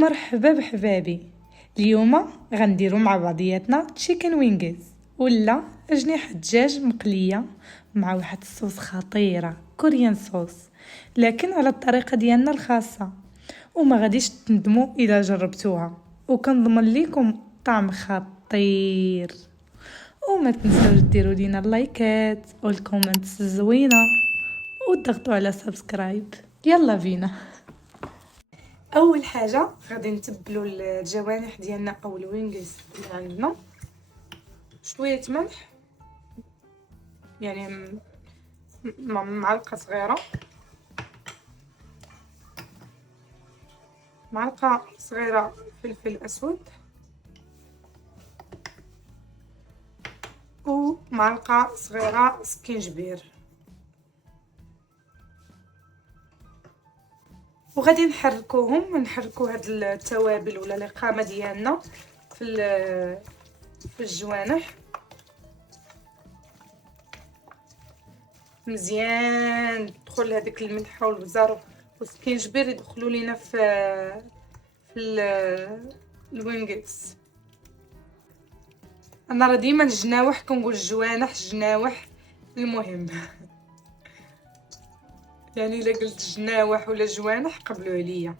مرحبا بحبابي. اليوم غنديرو مع بعضياتنا تشيكن وينجز ولا أجنحة دجاج مقلية مع واحد الصوص خطيرة كوريان صوص، لكن على الطريقة ديالنا الخاصة، وما غاديش تندموا إذا جربتوها، وكنضمن لكم طعم خطير. وما تنسوش ديروا لينا اللايكات والكومنتس الزوينة وتضغطوا على سبسكرايب. يلا بينا. اول حاجه غادي نتبلوا الجوانح ديالنا او الوينجز اللي عندنا شويه ملح، يعني معلقه صغيره، معلقه صغيره فلفل اسود، ومعلقه صغيره سكينجبير. وغادي نحركوا هاد التوابل ولا القامه ديالنا في الجوانح مزيان، تدخل هذيك الملحه والبزار والسكينجبير يدخلوا لينا في الوينجز. انا راه ديما الجناوح كنقول الجوانح الجناوح، المهم يعني الا قلت جناوح ولا جوانح قبلوا عليا.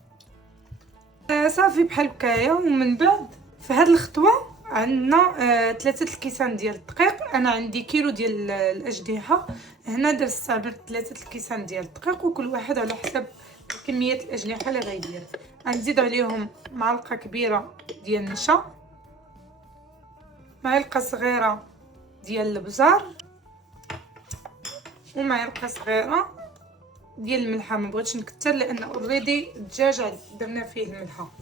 صافي بحال هكايا. ومن بعد في هذه الخطوه عندنا 3 الكيسان ديال الدقيق. انا عندي كيلو ديال الاجنحه، هنا درت استعملت 3 الكيسان ديال الدقيق، وكل واحد على حسب كميه الاجنحه اللي غيدير. غنزيد عليهم معلقه كبيره ديال النشا، معلقه صغيره ديال البزار، ومعلقه صغيره ديال الملحه. ما بغيتش نكثر لان اوريدي الدجاج درنا فيه الملحه.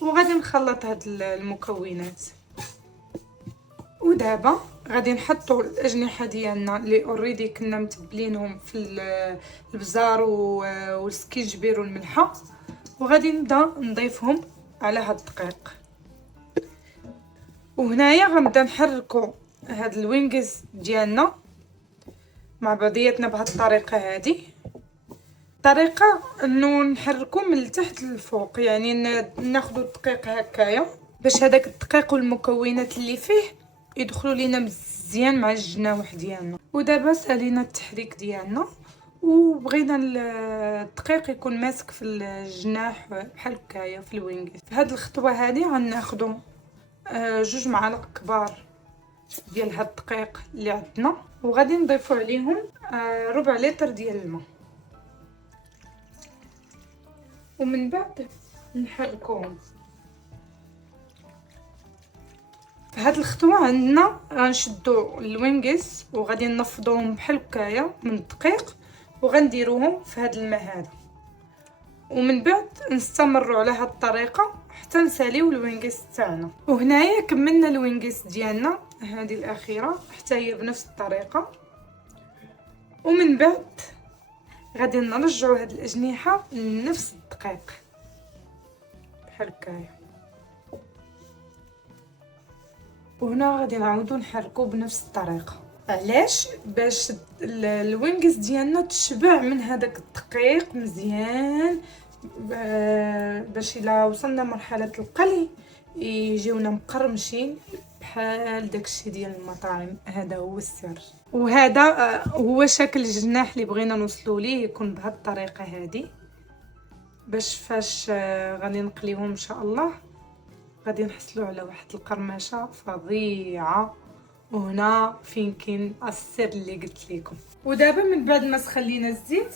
وغادي نخلط هاد المكونات. ودابا غادي نحطوا الاجنحه ديالنا اللي اوريدي كنا متبلينهم في البزار والسكينجبير والملحه، وغادي نبدا نضيفهم على هاد الدقيق. وهنايا غنبدا نحركوا هاد الوينجز ديالنا مع بعضياتنا بهاد الطريقه هذه. طريقه انه نحركو من التحت للفوق، يعني ناخذ الدقيق هكايا باش هذاك الدقيق والمكونات اللي فيه يدخلوا لينا مزيان مع الجناوح ديالنا. ودابا سالينا التحريك ديالنا، وبغينا الدقيق يكون ماسك في الجناح بحال هكايا في الوينغ. في هذه الخطوه هذه غناخذوا 2 معالق كبار ديال هاد الدقيق اللي عندنا، وغادي نضيفوا عليهم 4 لتر ديال الماء، ومن بعد نحركوهم. في هاد الخطوه عندنا غنشدوا الوينغز وغادي نفضوهم بحال هكايا من الدقيق، وغنديروهم في هاد الماء هذا، ومن بعد نستمروا على هاد الطريقه حتى نساليو الوينغز تاعنا. وهنايا كملنا الوينغز ديالنا، هذه الاخيره حتى هي بنفس الطريقه. ومن بعد غادي نرجعوا هاد الاجنحه لنفس الدقيق بحال هكايا، وهنا غادي نعاودو نحركو بنفس الطريقه. علاش؟ باش الوينغز ديالنا تشبع من هذاك الدقيق مزيان، باش الا وصلنا مرحله القلي يجيونا مقرمشين بحال داكشي ديال المطاعم. هذا هو السر، وهذا هو شكل الجناح اللي بغينا نوصلوا ليه، يكون بهذه الطريقه هذه، باش فاش غادي نقليهم ان شاء الله غادي نحصلوا على واحد القرمشه فظيعه. وهنا فين كاين السر اللي قلت لكم. ودابا من بعد ما سخلينا الزيت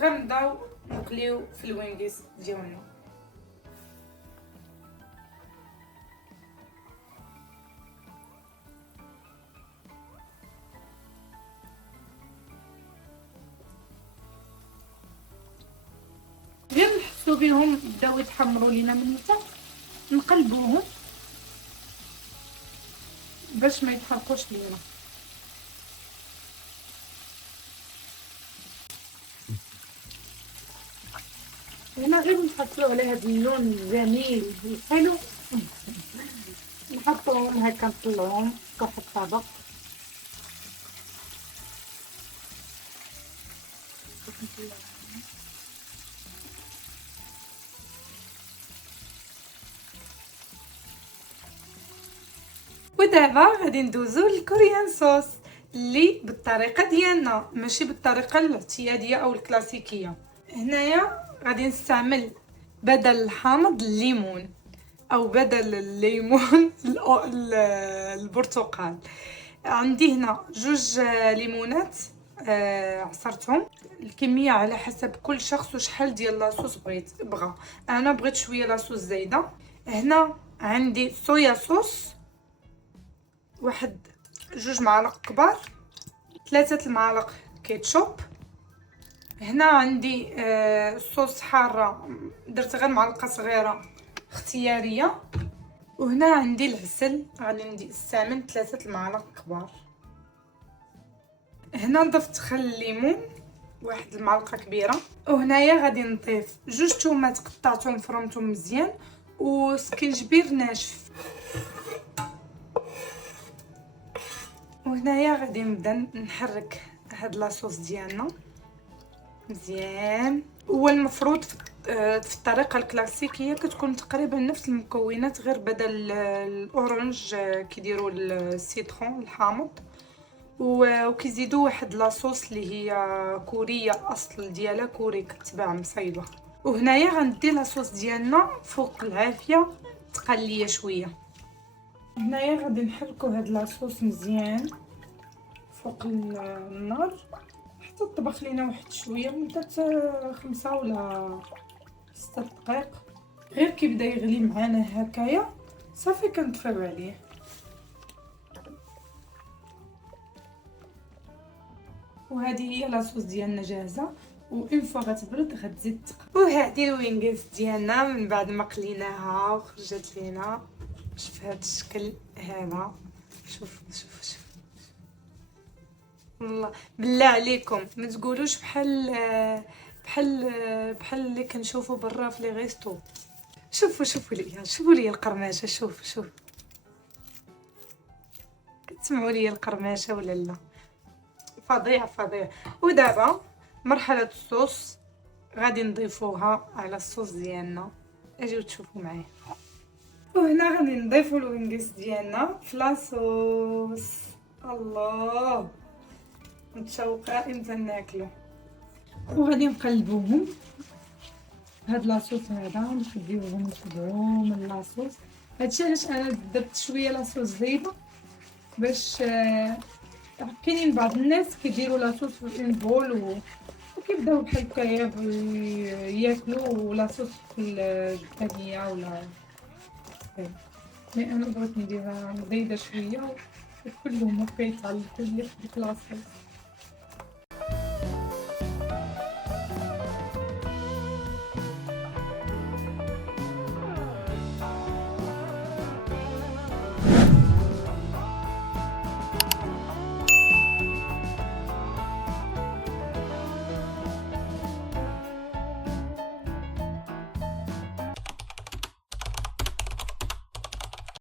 غنبداو نقليو في الوينغز ديالنا. غير نحسوا بهم بداو يتحمروا لينا من التحت، نقلبوهم باش ما يتحرقوش لينا. هنا غير نحطوا على هذا اللون الجميل الحلو، نحطوهم هكا نطلعوهم في واحد الطبق. ودابا غادي ندوزو للكوريان صوص اللي بالطريقه ديالنا، ماشي بالطريقه الاعتياديه او الكلاسيكيه. هنايا غادي نستعمل بدل الحامض الليمون، او بدل الليمون البرتقال. عندي هنا 2 ليمونات عصرتهم. الكميه على حسب كل شخص وشحال ديال لاصوص بغى. انا بغيت شويه لاصوص زايده. هنا عندي صويا صوص، 2 معالق كبار، 3 المعالق كيتشوب. هنا عندي صوص حاره، درت غير معلقه صغيره اختياريه. وهنا عندي العسل، غادي نستعمل 3 المعالق كبار. هنا ضفت خل الليمون 1 المعلقه كبيره. وهنايا غادي نضيف 2 تومات قطعتهم فرمتهم مزيان وسكنجبير ناشف. وهنايا غادي نبدا نحرك هاد لاصوص ديالنا مزيان. هو المفروض في الطريقه الكلاسيكيه كتكون تقريبا نفس المكونات، غير بدل الاورنج كيديروا السيترون الحامض، وكيزيدوا واحد لاصوص اللي هي كوريه، اصل ديالها كوري كتباع مصايبه. وهنايا غندي لاصوص ديالنا فوق العافيه تقليه شويه. هنايا غادي نحركوا هاد لاصوص مزيان فوق النار حتى طبخ لينا واحد شويه مده 5 ولا 6 دقائق. غير كيبدا يغلي معانا هكايا صافي كنطفيو عليه. وهذه هي لاصوص ديالنا جاهزه، وإن فوا غتبرد غتزيد تقلى. وهذه الوينغيز ديالنا من بعد ما قليناها وخرجت لينا شوف هذا الشكل هذا. شوف شوف شوف، والله بالله عليكم ما تقولوش بحال اللي كنشوفوا برا في لي غيستو. شوفوا لي القرماشه. شوف كتسمعوا لي القرماشه ولا لا؟ فظيع. ودابا مرحله الصوص غادي نضيفوها على الصوص ديالنا. اجيو تشوفوا معايا. وهنا غادي نضيفوا الوينغيس ديالنا في لاصوص. الله متشوقه امتى ناكلو. وغادي نقلبوهم. هاد لاصوص هذا نخليوهم يطلعوا من لاصوص. هادشي علاش انا درت شويه لاصوص زايده، باش كاينين بعض الناس كيديروا لاصوص في البول وكيبداو بحال هكايا ياكلوا لاصوص في الثانيه ولا. مي انا بغيت نديرها زايده شويه وكلهم كيتعلقوا لي في لاصوص.